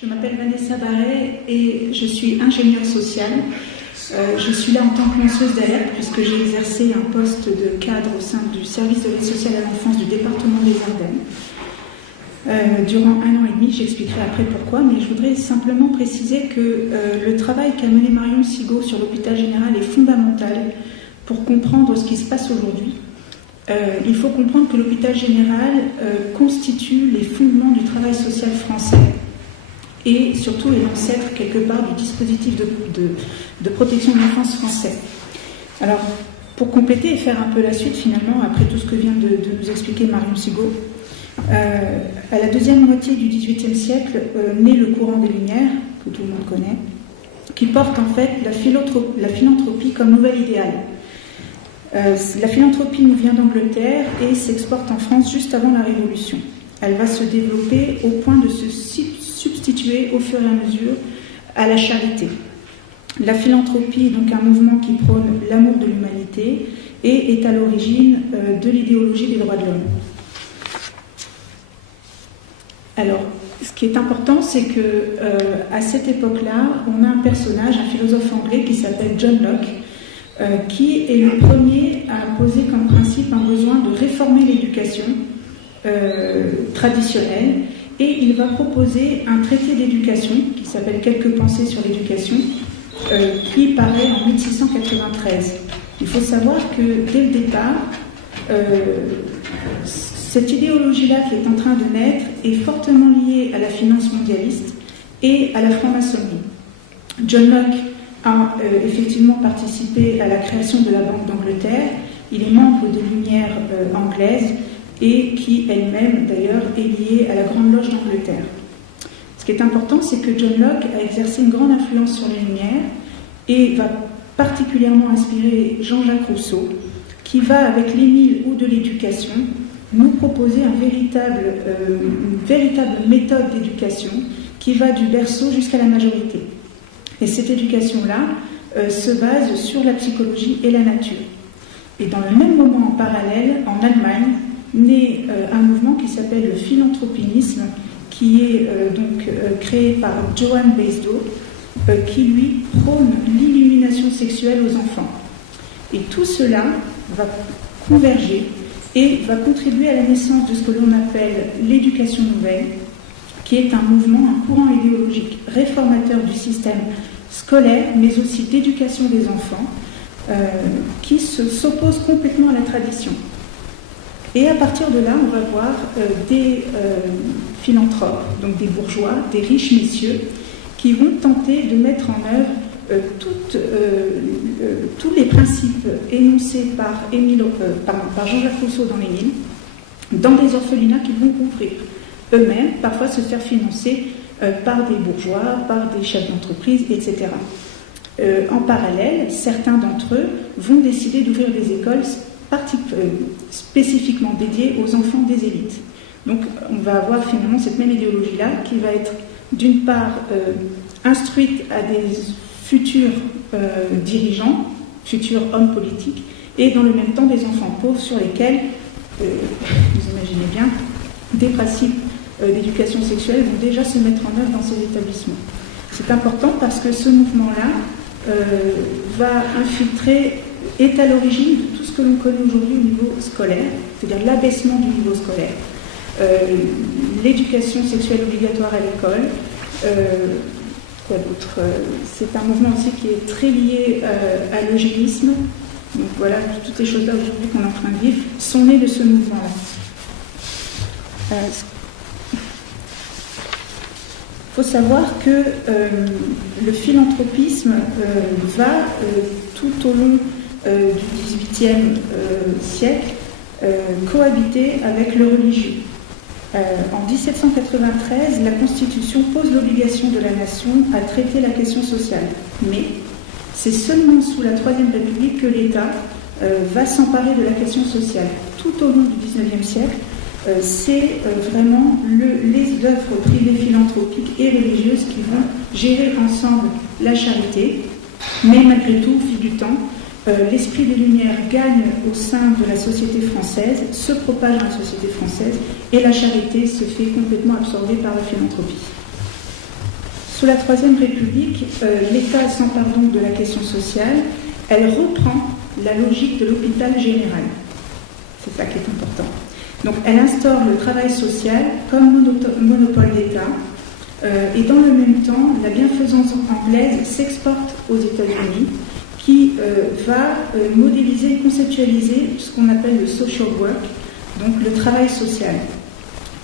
Je m'appelle Vanessa Barret et je suis ingénieure sociale. Je suis là en tant que lanceuse d'alerte puisque j'ai exercé un poste de cadre au sein du service de l'aide sociale à l'enfance du département des Ardennes. Durant 1 an et demi, j'expliquerai après pourquoi, mais je voudrais simplement préciser que le travail qu'a mené Marion Sigaud sur l'hôpital général est fondamental pour comprendre ce qui se passe aujourd'hui. Il faut comprendre que l'hôpital général constitue les fondements du travail social français et surtout est l'ancêtre quelque part du dispositif de protection de l'enfance français. Alors, pour compléter et faire un peu la suite finalement, après tout ce que vient de nous expliquer Marion Sigaud, à la deuxième moitié du XVIIIe siècle naît le courant des Lumières, que tout le monde connaît, qui porte en fait la philanthropie comme nouvel idéal. La philanthropie nous vient d'Angleterre et s'exporte en France juste avant la Révolution. Elle va se développer au point de se substituer au fur et à mesure à la charité. La philanthropie est donc un mouvement qui prône l'amour de l'humanité et est à l'origine de l'idéologie des droits de l'homme. Alors, ce qui est important, c'est que à cette époque-là, on a un personnage, un philosophe anglais qui s'appelle John Locke, qui est le premier à poser comme principe un besoin de réformer l'éducation traditionnelle, et il va proposer un traité d'éducation qui s'appelle Quelques pensées sur l'éducation, qui paraît en 1693. Il faut savoir que dès le départ, cette idéologie-là qui est en train de naître est fortement liée à la finance mondialiste et à la franc-maçonnerie. John Locke a effectivement participé à la création de la Banque d'Angleterre. Il est membre des Lumières anglaises et qui elle-même d'ailleurs est liée à la Grande Loge d'Angleterre. Ce qui est important, c'est que John Locke a exercé une grande influence sur les Lumières et va particulièrement inspirer Jean-Jacques Rousseau, qui va, avec l'Émile ou de l'éducation, nous proposer une véritable méthode d'éducation qui va du berceau jusqu'à la majorité. Et cette éducation-là se base sur la psychologie et la nature. Et dans le même moment, en parallèle, en Allemagne, naît un mouvement qui s'appelle le philanthropinisme, qui est créé par Johann Beisdo, qui lui prône l'illumination sexuelle aux enfants. Et tout cela va converger et va contribuer à la naissance de ce que l'on appelle l'éducation nouvelle, qui est un mouvement, un courant idéologique réformateur du système scolaire, mais aussi d'éducation des enfants, qui s'oppose complètement à la tradition. Et à partir de là, on va voir des philanthropes, donc des bourgeois, des riches messieurs, qui vont tenter de mettre en œuvre tous les principes énoncés par Jean-Jacques Rousseau dans l'Émile, dans des orphelinats qu'ils vont ouvrir eux-mêmes, parfois se faire financer par des bourgeois, par des chefs d'entreprise, etc. En parallèle, certains d'entre eux vont décider d'ouvrir des écoles spécifiquement dédiées aux enfants des élites. Donc on va avoir finalement cette même idéologie-là qui va être d'une part instruite à des futurs dirigeants, futurs hommes politiques, et dans le même temps des enfants pauvres sur lesquels, vous imaginez bien, des principes d'éducation sexuelle vont déjà se mettre en œuvre dans ces établissements. C'est important parce que ce mouvement-là va infiltrer, est à l'origine de tout ce que l'on connaît aujourd'hui au niveau scolaire, c'est-à-dire l'abaissement du niveau scolaire, l'éducation sexuelle obligatoire à l'école, quoi d'autre, c'est un mouvement aussi qui est très lié à l'eugénisme. Donc voilà, toutes les choses-là aujourd'hui qu'on est en train de vivre sont nées de ce mouvement-là. Il faut savoir que le philanthropisme va tout au long du XVIIIe siècle cohabiter avec le religieux. En 1793, la Constitution pose l'obligation de la nation à traiter la question sociale. Mais c'est seulement sous la Troisième République que l'État va s'emparer de la question sociale. Tout au long du XIXe siècle, c'est vraiment les œuvres privées philanthropiques et religieuses qui vont gérer ensemble la charité. Mais malgré tout, au fil du temps, l'esprit des Lumières gagne au sein de la société française, se propage dans la société française, et la charité se fait complètement absorber par la philanthropie. Sous la Troisième République, l'État s'empare donc de la question sociale. Elle reprend la logique de l'hôpital général. C'est ça qui est important. Donc elle instaure le travail social comme monopole d'État. Et dans le même temps, la bienfaisance anglaise s'exporte aux États-Unis, qui va modéliser et conceptualiser ce qu'on appelle le social work, donc le travail social.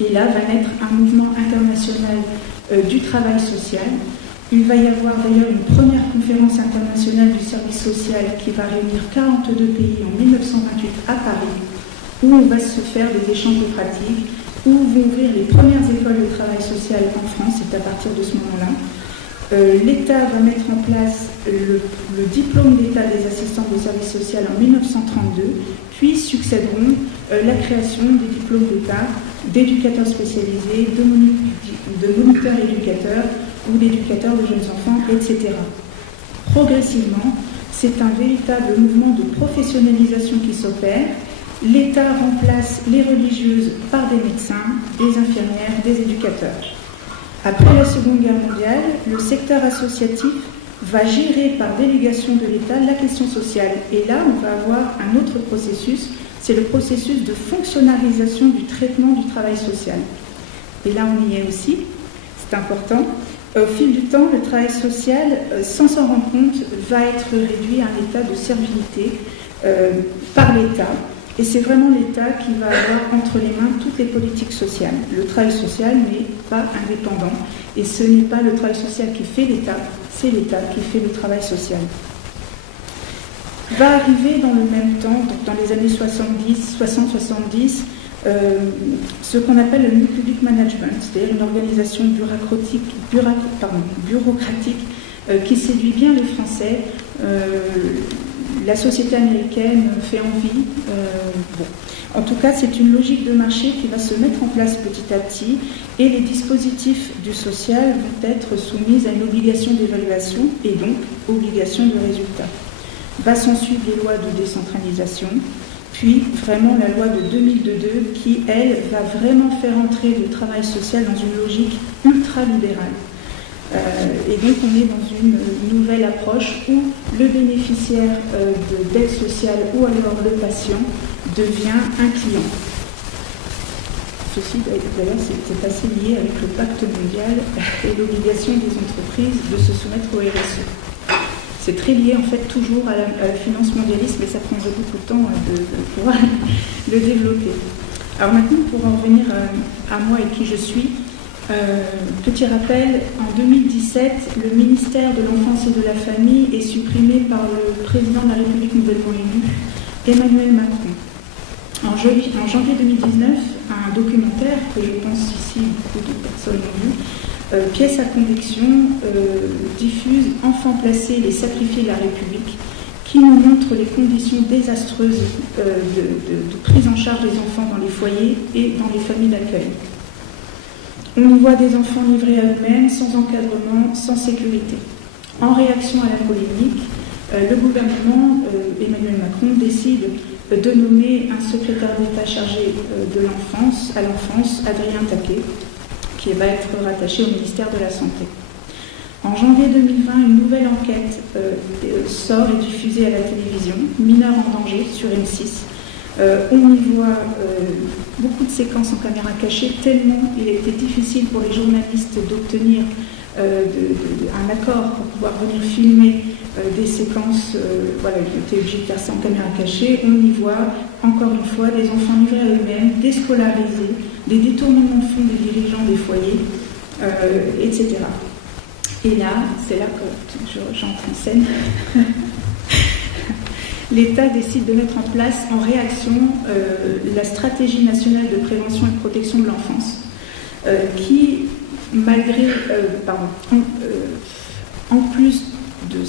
Et là va naître un mouvement international du travail social. Il va y avoir d'ailleurs une première conférence internationale du service social qui va réunir 42 pays en 1928 à Paris, où on va se faire des échanges de pratiques, où vont ouvrir les premières écoles de travail social en France. C'est à partir de ce moment-là. L'État va mettre en place le diplôme d'État des assistants de service social en 1932, puis succéderont la création des diplômes d'État d'éducateurs spécialisés, de moniteurs éducateurs ou d'éducateurs de jeunes enfants, etc. Progressivement, c'est un véritable mouvement de professionnalisation qui s'opère. L'État remplace les religieuses par des médecins, des infirmières, des éducateurs. Après la Seconde Guerre mondiale, le secteur associatif va gérer par délégation de l'État la question sociale. Et là, on va avoir un autre processus, c'est le processus de fonctionnalisation du traitement du travail social. Et là, on y est aussi, c'est important. Au fil du temps, le travail social, sans s'en rendre compte, va être réduit à un état de servilité par l'État. Et c'est vraiment l'État qui va avoir entre les mains toutes les politiques sociales. Le travail social n'est pas indépendant. Et ce n'est pas le travail social qui fait l'État, c'est l'État qui fait le travail social. Va arriver dans le même temps, donc dans les années 60-70, ce qu'on appelle le New Public Management, c'est-à-dire une organisation bureaucratique qui séduit bien les Français. La société américaine fait envie. En tout cas, c'est une logique de marché qui va se mettre en place petit à petit et les dispositifs du social vont être soumis à une obligation d'évaluation et donc obligation de résultat. Va s'en suivre les lois de décentralisation, puis vraiment la loi de 2002 qui, elle, va vraiment faire entrer le travail social dans une logique ultra-libérale. Et donc on est dans une nouvelle approche où le bénéficiaire d'aide sociale ou alors le patient devient un client. Ceci d'ailleurs c'est assez lié avec le pacte mondial et l'obligation des entreprises de se soumettre au RSE. C'est très lié en fait toujours à la finance mondialiste, mais ça prendrait beaucoup de temps de pouvoir le développer. Alors maintenant, pour en revenir à moi et qui je suis, petit rappel, en 2017, le ministère de l'Enfance et de la Famille est supprimé par le président de la République nouvellement élu, Emmanuel Macron. En janvier 2019, un documentaire que je pense ici beaucoup de personnes ont vu, Pièce à conviction, diffuse Enfants placés, les sacrifiés de la République, qui nous montre les conditions désastreuses de prise en charge des enfants dans les foyers et dans les familles d'accueil. On y voit des enfants livrés à eux-mêmes, sans encadrement, sans sécurité. En réaction à la polémique, le gouvernement, Emmanuel Macron, décide de nommer un secrétaire d'État chargé de l'enfance, Adrien Taquet, qui va être rattaché au ministère de la Santé. En janvier 2020, une nouvelle enquête sort et diffusée à la télévision, Mineurs en danger, sur M6. On y voit beaucoup de séquences en caméra cachée, tellement il a été difficile pour les journalistes d'obtenir un accord pour pouvoir venir filmer des séquences. Voilà, ils étaient obligés de faire ça en caméra cachée. On y voit, encore une fois, des enfants livrés à eux-mêmes, déscolarisés, des détournements de fonds des dirigeants des foyers, etc. Et là, c'est là que j'entre en scène. L'État décide de mettre en place, en réaction, la stratégie nationale de prévention et de protection de l'enfance, qui, malgré, en plus de,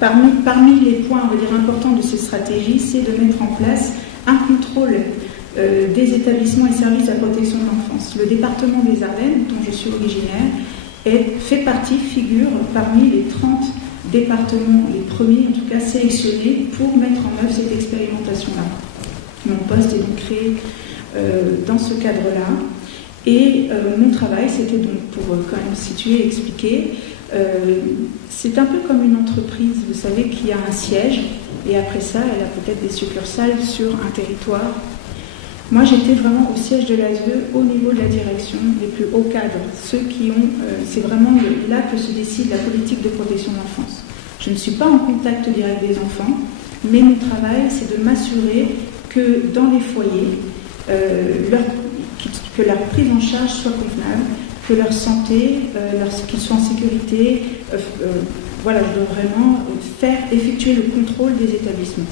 parmi les points, on va dire, importants de cette stratégie, c'est de mettre en place un contrôle des établissements et services de la protection de l'enfance. Le département des Ardennes, dont je suis originaire, figure parmi les 30 départements, les premiers en tout cas sélectionnés pour mettre en œuvre cette expérimentation-là. Mon poste est donc créé dans ce cadre-là. Et mon travail, c'était donc, pour quand même situer et expliquer, c'est un peu comme une entreprise, vous savez, qui a un siège, et après ça, elle a peut-être des succursales sur un territoire. Moi, j'étais vraiment au siège de l'ASE, au niveau de la direction, les plus hauts cadres, ceux qui ont... c'est vraiment là que se décide la politique de protection de l'enfance. Je ne suis pas en contact direct des enfants, mais mon travail, c'est de m'assurer que dans les foyers, que leur prise en charge soit convenable, que leur santé, qu'ils soient en sécurité, voilà, je dois vraiment effectuer le contrôle des établissements.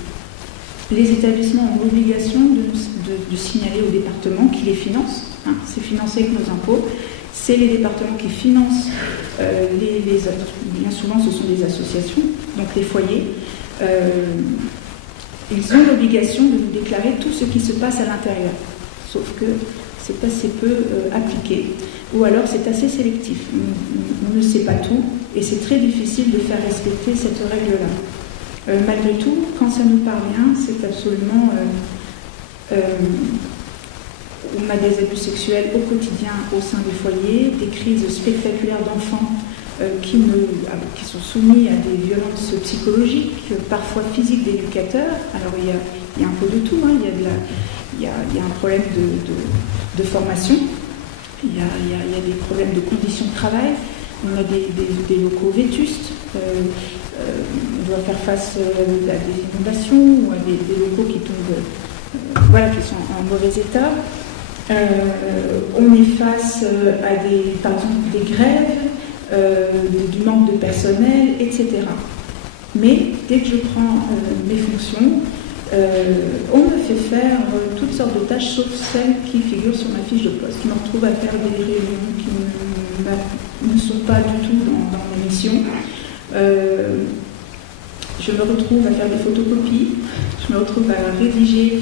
Les établissements ont l'obligation de signaler au département qui les finance, hein, c'est financé avec nos impôts, c'est les départements qui financent, bien souvent ce sont des associations, donc les foyers, ils ont l'obligation de nous déclarer tout ce qui se passe à l'intérieur, sauf que c'est assez peu appliqué, ou alors c'est assez sélectif. On ne sait pas tout, et c'est très difficile de faire respecter cette règle-là. Malgré tout, quand ça nous parvient, c'est absolument... on a des abus sexuels au quotidien au sein des foyers, des crises spectaculaires d'enfants qui sont soumis à des violences psychologiques, parfois physiques d'éducateurs. Alors il y a un peu de tout, hein. Il y a un problème de formation, il y a des problèmes de conditions de travail, on a des locaux vétustes, on doit faire face à des inondations ou à des locaux qui tombent, qui sont en mauvais état. On est face à par exemple des grèves, du manque de personnel, etc. Mais dès que je prends mes fonctions, on me fait faire toutes sortes de tâches sauf celles qui figurent sur ma fiche de poste. Je me retrouve à faire des réunions qui ne sont pas du tout dans mes missions. Je me retrouve à faire des photocopies, je me retrouve à rédiger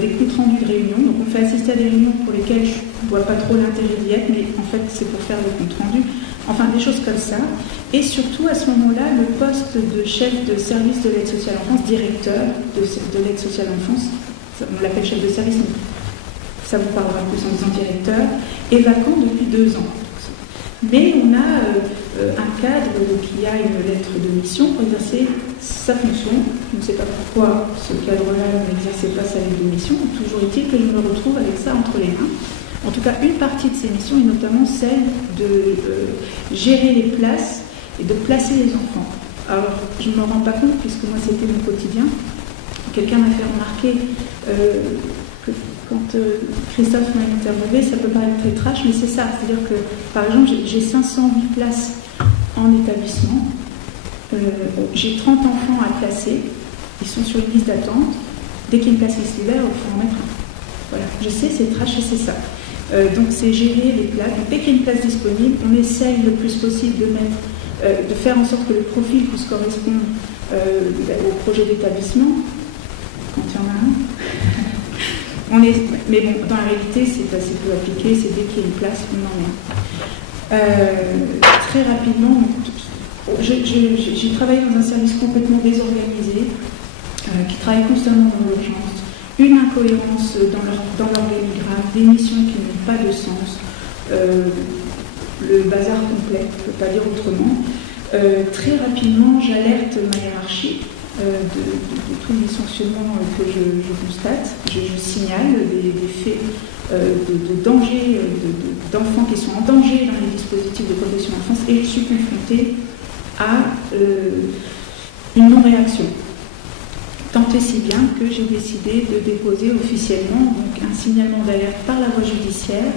des comptes rendus de réunions. Donc on fait assister à des réunions pour lesquelles je ne vois pas trop l'intérêt d'y être, mais en fait c'est pour faire des comptes rendus. Enfin des choses comme ça. Et surtout à ce moment-là, le poste de chef de service de l'aide sociale à l'enfance, directeur de l'aide sociale à l'enfance, on l'appelle chef de service, mais ça vous parlera plus en disant directeur, est vacant depuis 2 ans. Mais on a un cadre qui a une lettre de mission pour exercer sa fonction. Je ne sais pas pourquoi ce cadre-là n'exerçait pas sa lettre de mission. Toujours est-il que je me retrouve avec ça entre les mains. En tout cas, une partie de ces missions est notamment celle de gérer les places et de placer les enfants. Alors, je ne me rends pas compte, puisque moi c'était mon quotidien. Quelqu'un m'a fait remarquer que quand Christophe m'a interviewé, ça peut paraître très trash, mais c'est ça. C'est-à-dire que, par exemple, j'ai 508 places en établissement. J'ai 30 enfants à placer. Ils sont sur une liste d'attente. Dès qu'il y a une place qui se libère, il faut en mettre un. Voilà, je sais, c'est trash et c'est ça. Donc c'est gérer les places. Donc, dès qu'il y a une place disponible, on essaye le plus possible de faire en sorte que le profil puisse correspondre au projet d'établissement, quand il y en a un. Mais bon, dans la réalité, c'est assez peu appliqué, c'est dès qu'il y a une place, on en met un. Très rapidement, j'ai travaillé dans un service complètement désorganisé, qui travaille constamment dans l'urgence, une incohérence dans l'organigramme, des missions qui n'ont pas de sens, le bazar complet, je ne peux pas dire autrement. Très rapidement, j'alerte ma hiérarchie de tous les dysfonctionnements que je constate. Je signale des faits de danger, d'enfants qui sont en danger dans les dispositifs de protection de l'enfance, et je suis confrontée à une non-réaction. Tant et si bien que j'ai décidé de déposer officiellement donc, un signalement d'alerte par la voie judiciaire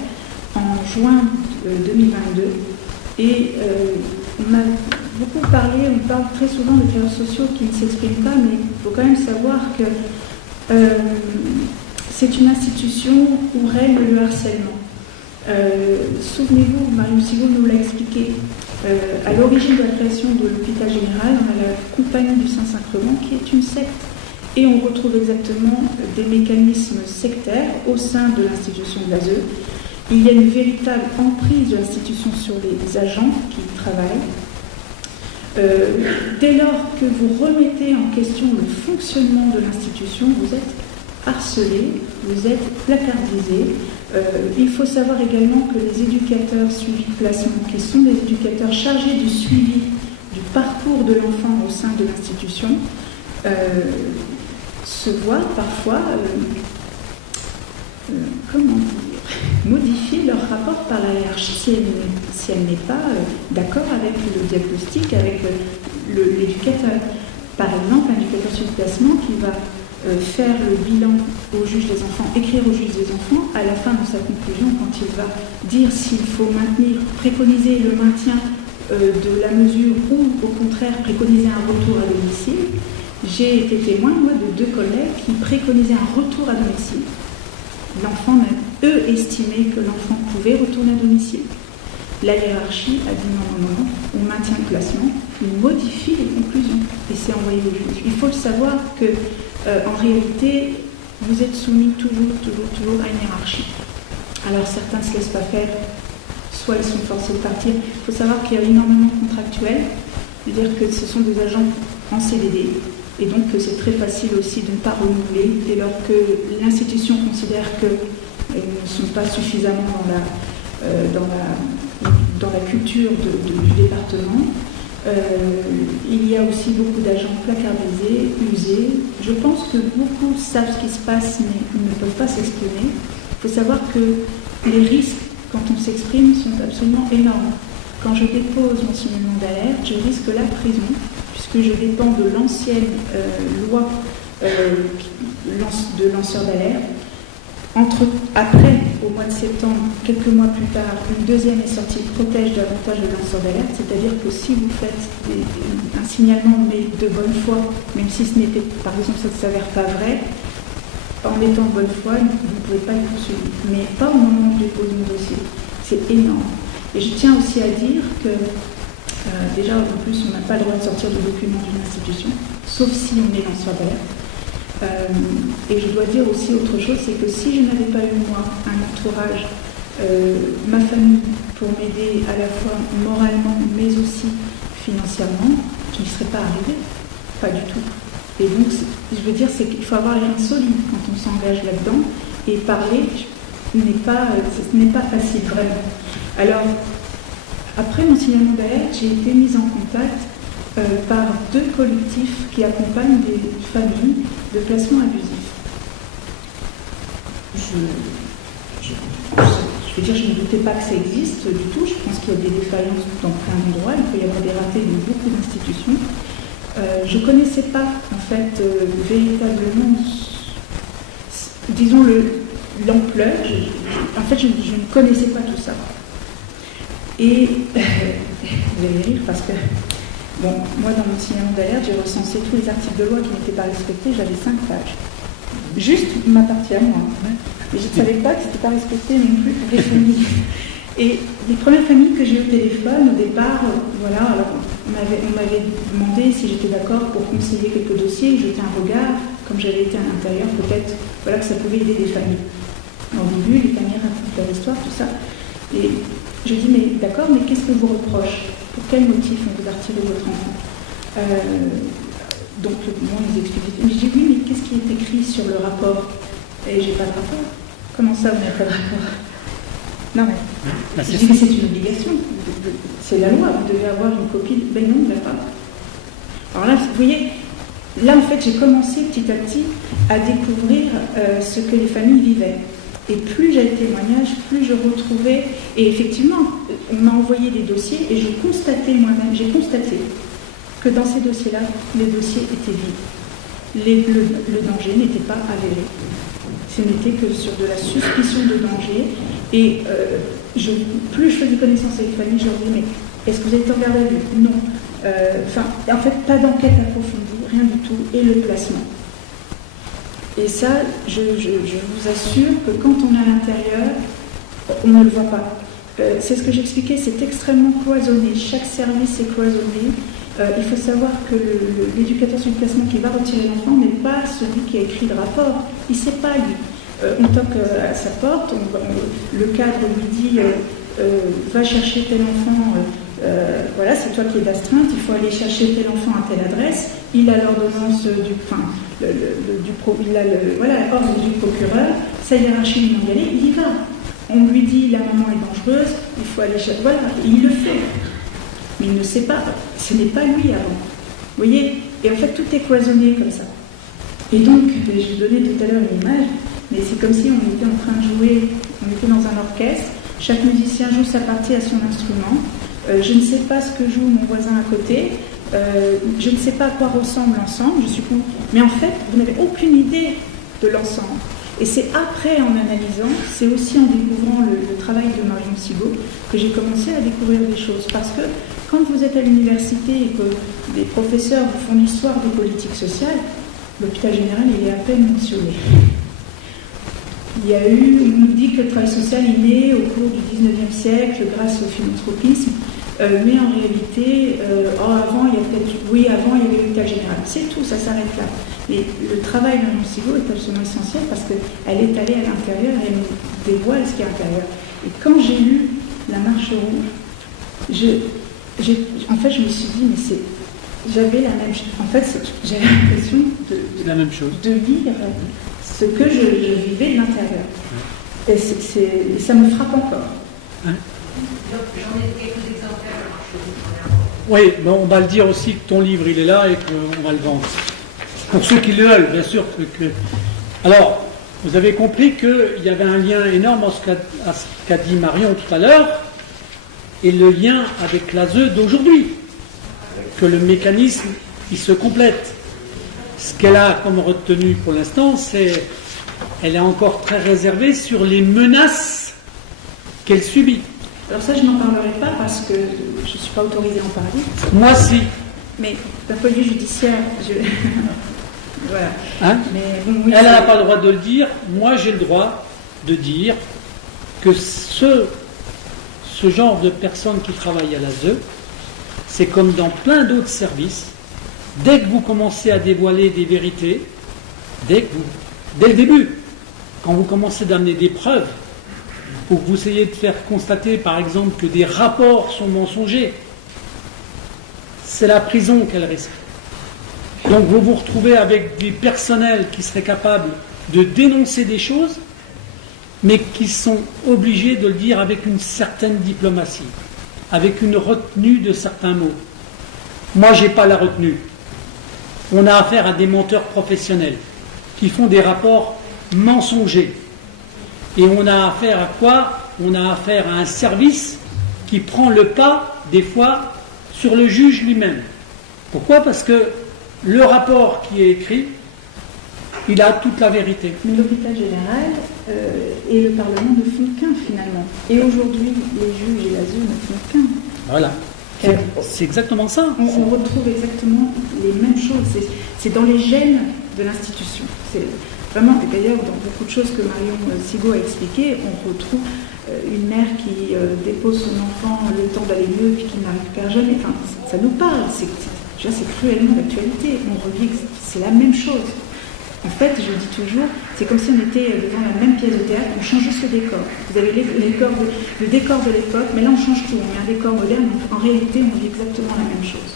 en juin 2022. Et on a beaucoup parlé, on parle très souvent de travailleurs sociaux qui ne s'expriment pas, mais il faut quand même savoir que c'est une institution où règne le harcèlement. Souvenez-vous, Marion Sigaud nous l'a expliqué, à l'origine de la création de l'hôpital général, on a la Compagnie du Saint-Sacrement qui est une secte. Et on retrouve exactement des mécanismes sectaires au sein de l'institution de l'ASE. Il y a une véritable emprise de l'institution sur les agents qui y travaillent. Dès lors que vous remettez en question le fonctionnement de l'institution, vous êtes harcelés, vous êtes placardisés. Il faut savoir également que les éducateurs suivis de placement, qui sont des éducateurs chargés du suivi du parcours de l'enfant au sein de l'institution, se voient parfois, modifier leur rapport par la hiérarchie si elle n'est pas d'accord avec le diagnostic, avec l'éducateur. Par exemple, un éducateur sur placement qui va faire le bilan au juge des enfants, écrire au juge des enfants, à la fin de sa conclusion, quand il va dire s'il faut préconiser le maintien de la mesure ou au contraire préconiser un retour à domicile. J'ai été témoin, moi, de 2 collègues qui préconisaient un retour à domicile. L'enfant même, eux, estimaient que l'enfant pouvait retourner à domicile. La hiérarchie a dit non, on maintient le placement, on modifie les conclusions et c'est envoyé au juge. Il faut le savoir que, en réalité, vous êtes soumis toujours à une hiérarchie. Alors certains ne se laissent pas faire, soit ils sont forcés de partir. Il faut savoir qu'il y a énormément de contractuels, c'est-à-dire que ce sont des agents en CDD. Et donc c'est très facile aussi de ne pas renouveler dès lors que l'institution considère qu'elles ne sont pas suffisamment dans la culture du département. Il y a aussi beaucoup d'agents placardisés, usés. Je pense que beaucoup savent ce qui se passe mais ne peuvent pas s'exprimer. Il faut savoir que les risques, quand on s'exprime, sont absolument énormes. Quand je dépose mon signalement d'alerte, je risque la prison, puisque je dépends de l'ancienne loi de lanceur d'alerte. Après, au mois de septembre, quelques mois plus tard, une deuxième est sortie qui protège davantage le lanceur d'alerte, c'est-à-dire que si vous faites un signalement mais de bonne foi, même si ce n'était, par exemple, ça ne s'avère pas vrai, en étant de bonne foi, vous ne pouvez pas être poursuivi. Mais pas au moment où je dépose mon dossier. C'est énorme. Et je tiens aussi à dire que, déjà, en plus, on n'a pas le droit de sortir de documents d'une institution, sauf si on est lanceur d'alerte. Et je dois dire aussi autre chose, c'est que si je n'avais pas eu, moi, un entourage, ma famille, pour m'aider à la fois moralement, mais aussi financièrement, je n'y serais pas arrivée. Pas du tout. Et donc, je veux dire, c'est qu'il faut avoir les reins solides quand on s'engage là-dedans, et parler ce n'est pas facile, vraiment. Alors, après mon signalement d'alerte, j'ai été mise en contact par 2 collectifs qui accompagnent des familles de placement abusif. Je veux dire, je ne doutais pas que ça existe du tout. Je pense qu'il y a des défaillances dans plein d'endroits. Il peut y avoir des ratés dans beaucoup d'institutions. Je ne connaissais pas, en fait, véritablement, disons, l'ampleur. En fait, je ne connaissais pas tout ça. Et vous allez rire parce que, bon, moi, dans mon signalement d'alerte, j'ai recensé tous les articles de loi qui n'étaient pas respectés. J'avais 5 pages. Juste ma partie à moi. Mais je ne savais pas que ce n'était pas respecté non plus pour les familles. Et les premières familles que j'ai eu au téléphone, au départ, voilà, alors on m'avait demandé si j'étais d'accord pour conseiller quelques dossiers, jeter un regard, comme j'avais été à l'intérieur, peut-être voilà, que ça pouvait aider des familles. Au début, les familles racontent leur histoire, tout ça. Et je dis, mais d'accord, mais qu'est-ce qu'on vous reproche? Pour quel motif on vous a retiré votre enfant? Donc, moi, ils expliquaient. Mais je dis, oui, mais qu'est-ce qui est écrit sur le rapport? Et j'ai pas de rapport. Comment ça, vous n'avez pas de rapport? Non, mais je dis, mais c'est une obligation. C'est la loi, vous devez avoir une copie. Ben non, on ne l'a pas. Alors là, vous voyez, là, en fait, j'ai commencé petit à petit à découvrir ce que les familles vivaient. Et plus j'avais témoignages, plus je retrouvais. Et effectivement, on m'a envoyé des dossiers et je constatais moi-même, j'ai constaté que dans ces dossiers-là, les dossiers étaient vides. Le danger n'était pas avéré. Ce n'était que sur de la suspicion de danger. Et plus je faisais connaissance avec les familles, je leur disais, mais est-ce que vous avez été en garde à vue? Non. En fait, pas d'enquête approfondie, rien du tout. Et le placement. Et ça, je vous assure que quand on est à l'intérieur, on ne le voit pas. C'est ce que j'expliquais, c'est extrêmement cloisonné. Chaque service est cloisonné. Il faut savoir que l'éducateur sur le placement qui va retirer l'enfant n'est pas celui qui a écrit le rapport. Il ne sait pas, lui. On toque à sa porte, le cadre lui dit va chercher tel enfant voilà, c'est toi qui es d'astreinte, il faut aller chercher tel enfant à telle adresse, il a l'ordonnance l'ordre du procureur, sa hiérarchie lui demande d'y aller, il y va. On lui dit la maman est dangereuse, il faut aller chercher, voilà, et il le fait. Mais il ne sait pas, ce n'est pas lui avant. Vous voyez? Et en fait, tout est cloisonné comme ça. Et donc, je donnais tout à l'heure une image, mais c'est comme si on était en train de jouer, on était dans un orchestre, chaque musicien joue sa partie à son instrument, je ne sais pas ce que joue mon voisin à côté, je ne sais pas à quoi ressemble l'ensemble, mais en fait, vous n'avez aucune idée de l'ensemble. Et c'est après, en analysant, c'est aussi en découvrant le travail de Marion Sigaud que j'ai commencé à découvrir des choses. Parce que quand vous êtes à l'université et que des professeurs vous font l'histoire des politiques sociales, l'hôpital général, il est à peine mentionné. On nous dit que le travail social est né au cours du 19e siècle grâce au philanthropisme, mais en réalité, avant il y avait l'hôpital général. C'est tout, ça s'arrête là. Mais le travail de Marion Sigaud est absolument essentiel parce qu'elle est allée à l'intérieur et elle nous dévoile ce qui est à l'intérieur. Et quand j'ai lu La Marche rouge, en fait, je me suis dit, mais j'avais la même chose. En fait, j'avais l'impression de lire ce que je vivais de l'intérieur. Et ça me frappe encore. Hein? J'en ai quelques exemplaires de Marche rouge. Oui, mais on va le dire aussi que ton livre, il est là et qu'on va le vendre. Pour ceux qui le veulent, bien sûr. Alors, vous avez compris qu'il y avait un lien énorme à ce qu'a dit Marion tout à l'heure, et le lien avec l'ASE d'aujourd'hui, que le mécanisme, il se complète. Ce qu'elle a comme retenue pour l'instant, c'est elle est encore très réservée sur les menaces qu'elle subit. Alors ça, je n'en parlerai pas parce que je ne suis pas autorisée à en parler. Moi, si. Mais d'un point de vue judiciaire, voilà. Hein? Mais, bon, oui, elle n'a pas le droit de le dire. Moi, j'ai le droit de dire que ce genre de personnes qui travaillent à l'ASE, c'est comme dans plein d'autres services. Dès que vous commencez à dévoiler des vérités, dès le début, quand vous commencez d'amener des preuves, ou que vous essayez de faire constater, par exemple, que des rapports sont mensongers, c'est la prison qu'elle risque. Donc vous vous retrouvez avec des personnels qui seraient capables de dénoncer des choses, mais qui sont obligés de le dire avec une certaine diplomatie, avec une retenue de certains mots. Moi, je n'ai pas la retenue. On a affaire à des menteurs professionnels qui font des rapports mensongers. Et on a affaire à quoi? On a affaire à un service qui prend le pas, des fois, sur le juge lui-même. Pourquoi? Parce que le rapport qui est écrit, il a toute la vérité. Mais l'hôpital général et le Parlement ne font qu'un, finalement. Et aujourd'hui, les juges et l'ASE ne font qu'un. Voilà. C'est exactement ça. On retrouve exactement les mêmes choses. C'est dans les gènes de l'institution. C'est vraiment, et d'ailleurs, dans beaucoup de choses que Marion Sigaud a expliquées, on retrouve une mère qui dépose son enfant le temps d'aller mieux puis qui n'arrive pas jamais. Enfin, ça nous parle. C'est cruellement d'actualité. On revit que c'est la même chose. En fait, je dis toujours, c'est comme si on était devant la même pièce de théâtre, on change juste le décor. Vous avez le décor de l'époque, mais là on change tout. On met un décor moderne, donc en réalité on vit exactement la même chose.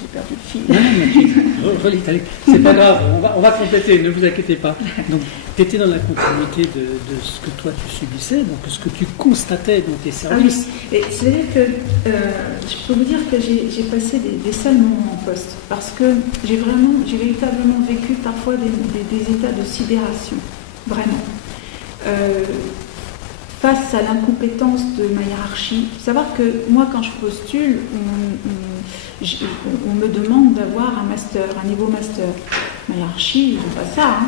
J'ai perdu le fil. C'est pas grave, on va compléter, ne vous inquiétez pas. Donc, tu étais dans la continuité de ce que toi tu subissais, donc ce que tu constatais dans tes services. Ah oui. C'est-à-dire que je peux vous dire que j'ai passé des sales moments en poste, parce que j'ai véritablement vécu parfois des états de sidération, vraiment. Face à l'incompétence de ma hiérarchie. Il faut savoir que moi, quand je postule, on me demande d'avoir un master, un niveau master. Ma hiérarchie, ils n'ont pas ça. Hein.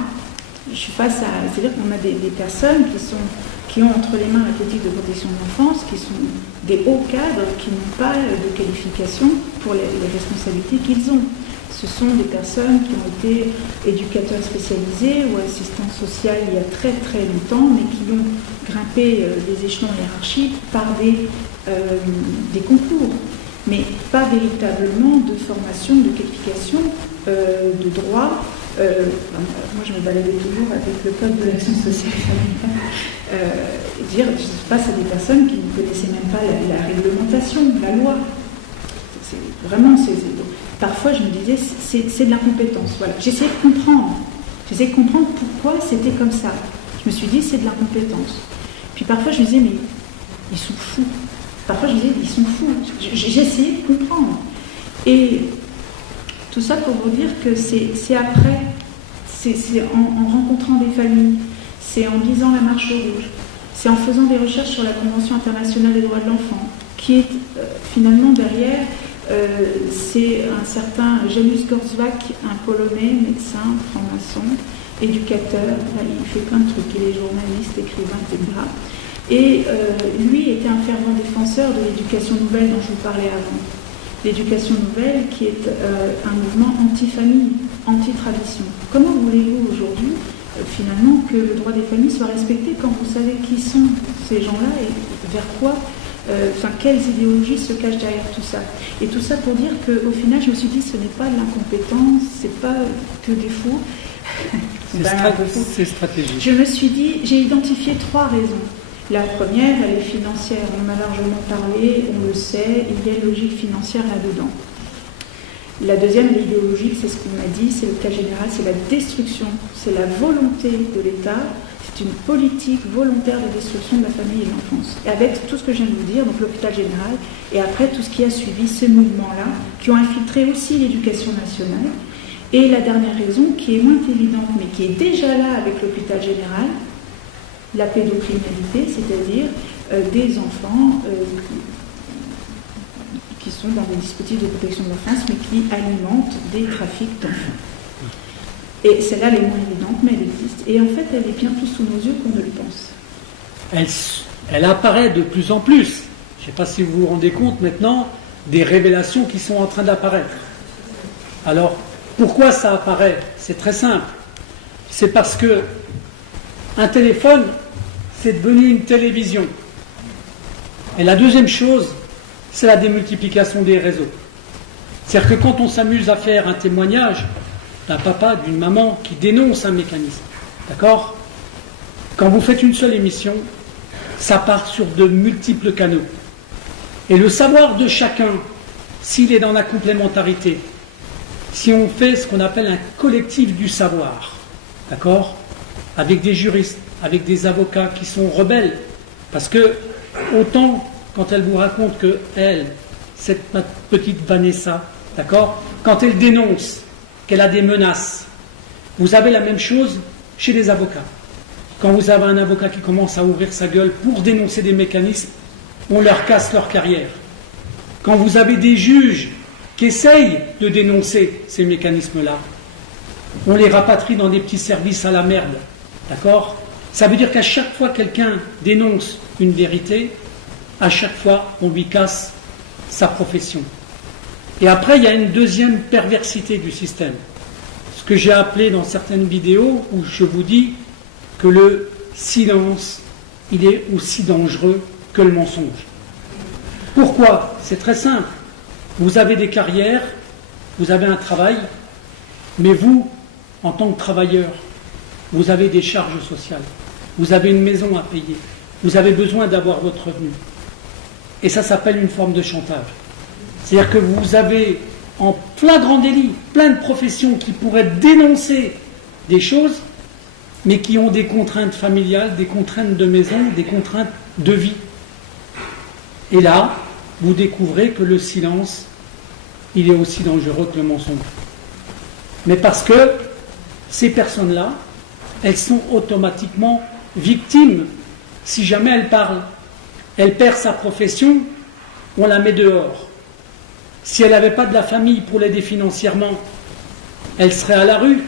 Je suis face à... C'est-à-dire qu'on a des personnes qui ont entre les mains la politique de protection de l'enfance, qui sont des hauts cadres, qui n'ont pas de qualification pour les responsabilités qu'ils ont. Ce sont des personnes qui ont été éducateurs spécialisés ou assistants sociaux il y a très très longtemps, mais qui ont grimpé les échelons hiérarchiques par des concours, mais pas véritablement de formation, de qualification, de droit moi je me baladais toujours avec le code de l'action sociale et familiale, dire, je passe à des personnes qui ne connaissaient même pas la réglementation, la loi. Parfois je me disais, c'est de l'incompétence. Voilà. J'essayais de comprendre pourquoi c'était comme ça. Je me suis dit, c'est de l'incompétence. Puis parfois je me disais, mais ils sont fous. Parfois je me disais, ils sont fous. J'essayais de comprendre. Et tout ça pour vous dire que c'est après, c'est en rencontrant des familles, c'est en lisant La Marche rouge, c'est en faisant des recherches sur la Convention internationale des droits de l'enfant, qui est finalement derrière, c'est un certain Janusz Korczak, un Polonais, médecin, franc-maçon, éducateur, il fait plein de trucs, il est journaliste, écrivain, etc. Et lui était un fervent défenseur de l'éducation nouvelle dont je vous parlais avant. L'éducation nouvelle qui est un mouvement anti-famille, anti-tradition. Comment voulez-vous aujourd'hui, finalement, que le droit des familles soit respecté quand vous savez qui sont ces gens-là et vers quoi, quelles idéologies se cachent derrière tout ça. Et tout ça pour dire qu'au final, je me suis dit, ce n'est pas de l'incompétence, c'est pas que des fous. C'est stratégique. Je me suis dit, j'ai identifié 3 raisons. La première, elle est financière. On en a largement parlé, on le sait, il y a une logique financière là-dedans. La deuxième, elle est idéologique, c'est ce qu'on m'a dit, c'est le cas général, c'est la destruction, c'est la volonté de l'État, c'est une politique volontaire de destruction de la famille et de l'enfance. Et avec tout ce que je viens de vous dire, donc l'hôpital général, et après tout ce qui a suivi ces mouvements-là, qui ont infiltré aussi l'éducation nationale. Et la dernière raison, qui est moins évidente, mais qui est déjà là avec l'hôpital général, la pédocriminalité, c'est-à-dire des enfants qui sont dans des dispositifs de protection de l'enfance, mais qui alimentent des trafics d'enfants. Et celle-là, elle est moins évidente, mais elle existe. Et en fait, elle est bien plus sous nos yeux qu'on ne le pense. Elle apparaît de plus en plus. Je ne sais pas si vous vous rendez compte maintenant des révélations qui sont en train d'apparaître. Alors, pourquoi ça apparaît? C'est très simple. C'est parce que un téléphone, c'est devenu une télévision. Et la deuxième chose, c'est la démultiplication des réseaux. C'est-à-dire que quand on s'amuse à faire un témoignage d'un papa, d'une maman qui dénonce un mécanisme, d'accord? Quand vous faites une seule émission, ça part sur de multiples canaux. Et le savoir de chacun, s'il est dans la complémentarité, si on fait ce qu'on appelle un collectif du savoir, d'accord? Avec des juristes, avec des avocats qui sont rebelles, parce que autant quand elle vous raconte que elle, cette petite Vanessa, d'accord, quand elle dénonce qu'elle a des menaces, vous avez la même chose chez les avocats. Quand vous avez un avocat qui commence à ouvrir sa gueule pour dénoncer des mécanismes, on leur casse leur carrière. Quand vous avez des juges qui essayent de dénoncer ces mécanismes-là, on les rapatrie dans des petits services à la merde. D'accord? Ça veut dire qu'à chaque fois que quelqu'un dénonce une vérité, à chaque fois on lui casse sa profession. Et après, il y a une deuxième perversité du système. Ce que j'ai appelé dans certaines vidéos où je vous dis que le silence, il est aussi dangereux que le mensonge. Pourquoi? C'est très simple. Vous avez des carrières, vous avez un travail, mais vous, en tant que travailleur, vous avez des charges sociales, vous avez une maison à payer, vous avez besoin d'avoir votre revenu. Et ça s'appelle une forme de chantage. C'est-à-dire que vous avez en flagrant délit plein de professions qui pourraient dénoncer des choses, mais qui ont des contraintes familiales, des contraintes de maison, des contraintes de vie. Et là, vous découvrez que le silence, il est aussi dangereux que le mensonge. Mais parce que ces personnes-là, elles sont automatiquement victimes si jamais elles parlent. Elle perd sa profession, on la met dehors. Si elle n'avait pas de la famille pour l'aider financièrement, elle serait à la rue.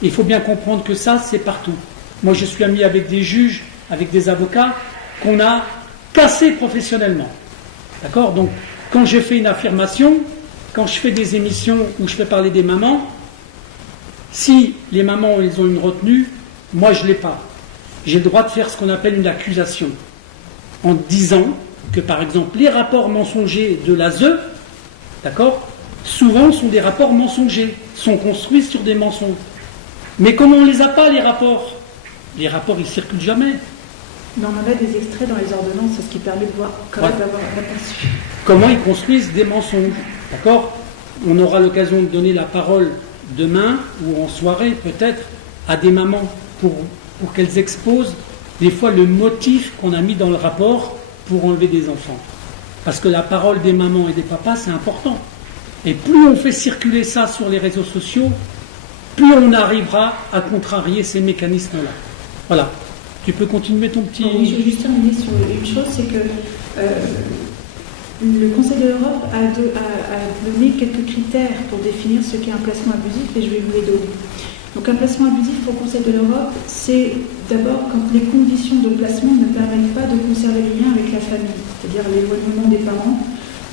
Il faut bien comprendre que ça, c'est partout. Moi, je suis ami avec des juges, avec des avocats, qu'on a cassés professionnellement. D'accord? Donc, quand je fais une affirmation, quand je fais des émissions où je fais parler des mamans, si les mamans, elles ont une retenue, moi, je ne l'ai pas. J'ai le droit de faire ce qu'on appelle une accusation, en disant que, par exemple, les rapports mensongers de l'ASE, d'accord, souvent sont des rapports mensongers, sont construits sur des mensonges. Mais comme on ne les a pas, les rapports ils ne circulent jamais. Mais on en a des extraits dans les ordonnances, c'est ce qui permet de voir quand même d'avoir un aperçu. Comment ils construisent des mensonges, d'accord? On aura l'occasion de donner la parole demain ou en soirée peut-être à des mamans pour qu'elles exposent des fois le motif qu'on a mis dans le rapport pour enlever des enfants. Parce que la parole des mamans et des papas, c'est important. Et plus on fait circuler ça sur les réseaux sociaux, plus on arrivera à contrarier ces mécanismes-là. Voilà. Tu peux continuer ton petit... Oui, je vais juste terminer sur une chose, c'est que le Conseil de l'Europe a donné quelques critères pour définir ce qu'est un placement abusif, et je vais vous les donner. Donc un placement abusif pour le Conseil de l'Europe, c'est d'abord quand les conditions de placement ne permettent pas de conserver le lien avec la famille, c'est-à-dire l'éloignement des parents,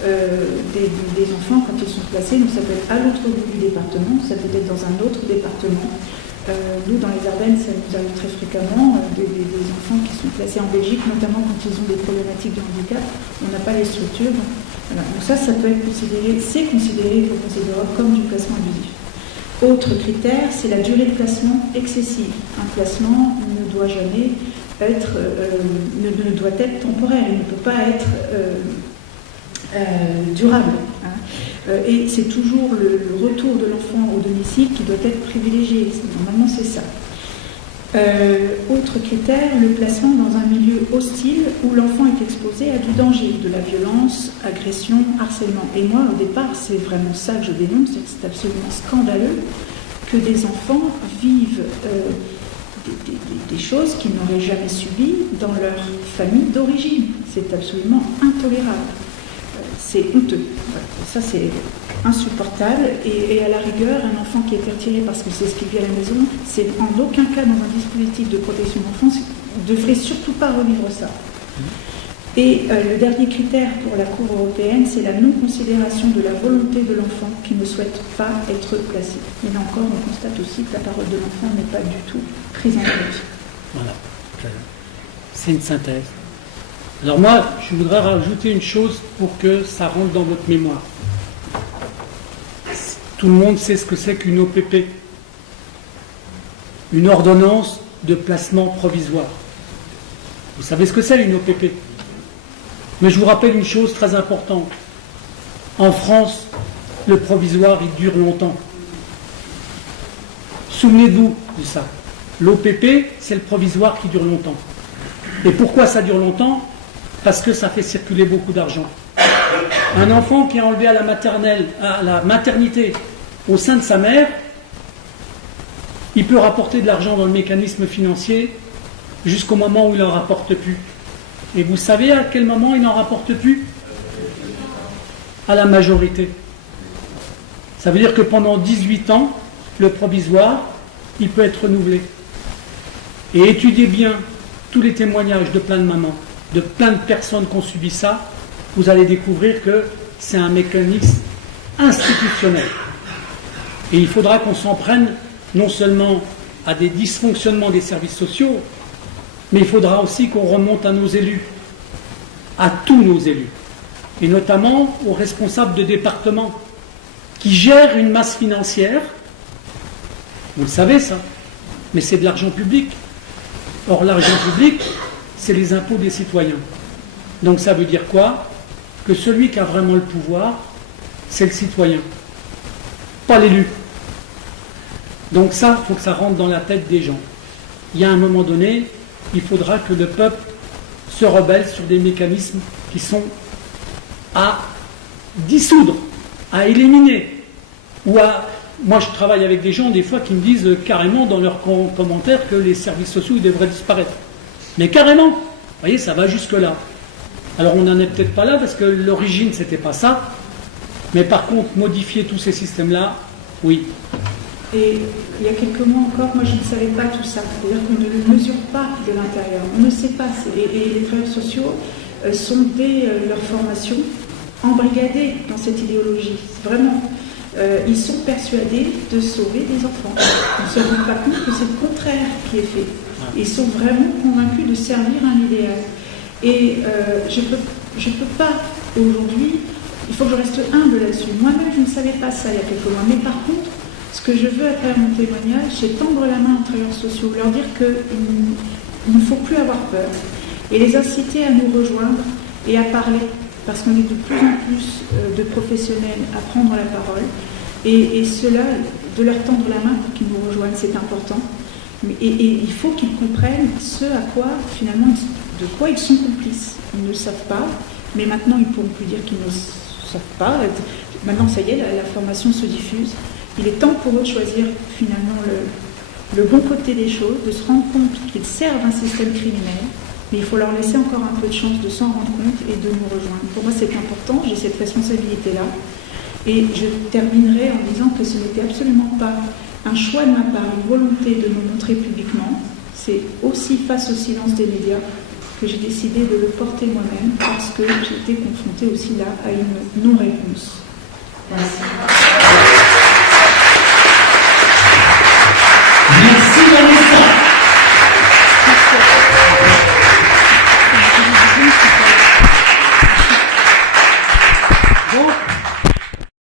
des enfants quand ils sont placés. Donc ça peut être à l'autre bout du département, ça peut être dans un autre département. Nous, dans les Ardennes, ça nous arrive très fréquemment, des enfants qui sont placés en Belgique, notamment quand ils ont des problématiques de handicap. On n'a pas les structures. Donc, voilà. Donc ça peut être considéré, c'est considéré pour le Conseil d'Europe comme du placement abusif. Autre critère, c'est la durée de placement excessive. Un placement ne doit jamais être, ne doit être temporaire, il ne peut pas être durable. Hein. Et c'est toujours le retour de l'enfant au domicile qui doit être privilégié. Normalement, c'est ça. Autre critère, le placement dans un milieu hostile où l'enfant est exposé à du danger, de la violence, agression, harcèlement. Et moi, au départ, c'est vraiment ça que je dénonce, c'est absolument scandaleux que des enfants vivent des choses qu'ils n'auraient jamais subies dans leur famille d'origine. C'est absolument intolérable. C'est honteux. Voilà. Ça, c'est insupportable. Et à la rigueur, un enfant qui est retiré parce que c'est ce qu'il vit à la maison, c'est en aucun cas dans un dispositif de protection d'enfance, ne devrait surtout pas revivre ça. Et le dernier critère pour la Cour européenne, c'est la non-considération de la volonté de l'enfant qui ne souhaite pas être placé. Et là encore, on constate aussi que la parole de l'enfant n'est pas du tout prise en compte. Voilà. C'est une synthèse. Alors moi, je voudrais rajouter une chose pour que ça rentre dans votre mémoire. Tout le monde sait ce que c'est qu'une OPP, une ordonnance de placement provisoire. Vous savez ce que c'est une OPP? Mais je vous rappelle une chose très importante. En France, le provisoire, il dure longtemps. Souvenez-vous de ça. L'OPP, c'est le provisoire qui dure longtemps. Et pourquoi ça dure longtemps? Parce que ça fait circuler beaucoup d'argent. Un enfant qui est enlevé à la maternité au sein de sa mère, il peut rapporter de l'argent dans le mécanisme financier jusqu'au moment où il n'en rapporte plus. Et vous savez à quel moment il n'en rapporte plus? À la majorité. Ça veut dire que pendant 18 ans, le provisoire, il peut être renouvelé. Et étudiez bien tous les témoignages de plein de mamans, de plein de personnes qui ont subi ça, vous allez découvrir que c'est un mécanisme institutionnel. Et il faudra qu'on s'en prenne non seulement à des dysfonctionnements des services sociaux, mais il faudra aussi qu'on remonte à nos élus, à tous nos élus, et notamment aux responsables de département qui gèrent une masse financière. Vous le savez ça, mais c'est de l'argent public. Or l'argent public, c'est les impôts des citoyens. Donc ça veut dire quoi? Que celui qui a vraiment le pouvoir, c'est le citoyen, pas l'élu. Donc ça, il faut que ça rentre dans la tête des gens. Il y a un moment donné, il faudra que le peuple se rebelle sur des mécanismes qui sont à dissoudre, à éliminer. Moi, je travaille avec des gens, des fois, qui me disent carrément dans leurs commentaires que les services sociaux ils devraient disparaître. Mais carrément, vous voyez, ça va jusque-là. Alors on n'en est peut-être pas là, parce que l'origine, c'était pas ça. Mais par contre, modifier tous ces systèmes-là, oui. Et il y a quelques mois encore, moi je ne savais pas tout ça. C'est-à-dire qu'on ne le mesure pas de l'intérieur. On ne sait pas. Et les travailleurs sociaux sont dès leur formation embrigadés dans cette idéologie. Vraiment. Ils sont persuadés de sauver des enfants. On ne se rend pas compte que c'est le contraire qui est fait. Ils sont vraiment convaincus de servir un idéal. Et je peux pas aujourd'hui il faut que je reste humble là-dessus. Moi-même, je ne savais pas ça il y a quelques mois. Mais par contre, ce que je veux à travers mon témoignage, c'est tendre la main aux travailleurs sociaux, leur dire qu'il ne faut plus avoir peur et les inciter à nous rejoindre et à parler, parce qu'on est de plus en plus de professionnels à prendre la parole, et cela, de leur tendre la main pour qu'ils nous rejoignent, c'est important. Et il faut qu'ils comprennent ce à quoi, finalement, de quoi ils sont complices. Ils ne le savent pas, mais maintenant, ils ne pourront plus dire qu'ils ne savent pas. Maintenant, ça y est, la formation se diffuse. Il est temps pour eux de choisir, finalement, le bon côté des choses, de se rendre compte qu'ils servent un système criminel, mais il faut leur laisser encore un peu de chance de s'en rendre compte et de nous rejoindre. Pour moi, c'est important, j'ai cette responsabilité-là. Et je terminerai en disant que ce n'était absolument pas un choix de ma part, une volonté de me montrer publiquement. C'est aussi face au silence des médias que j'ai décidé de le porter moi-même, parce que j'étais confrontée aussi là à une non-réponse. Merci.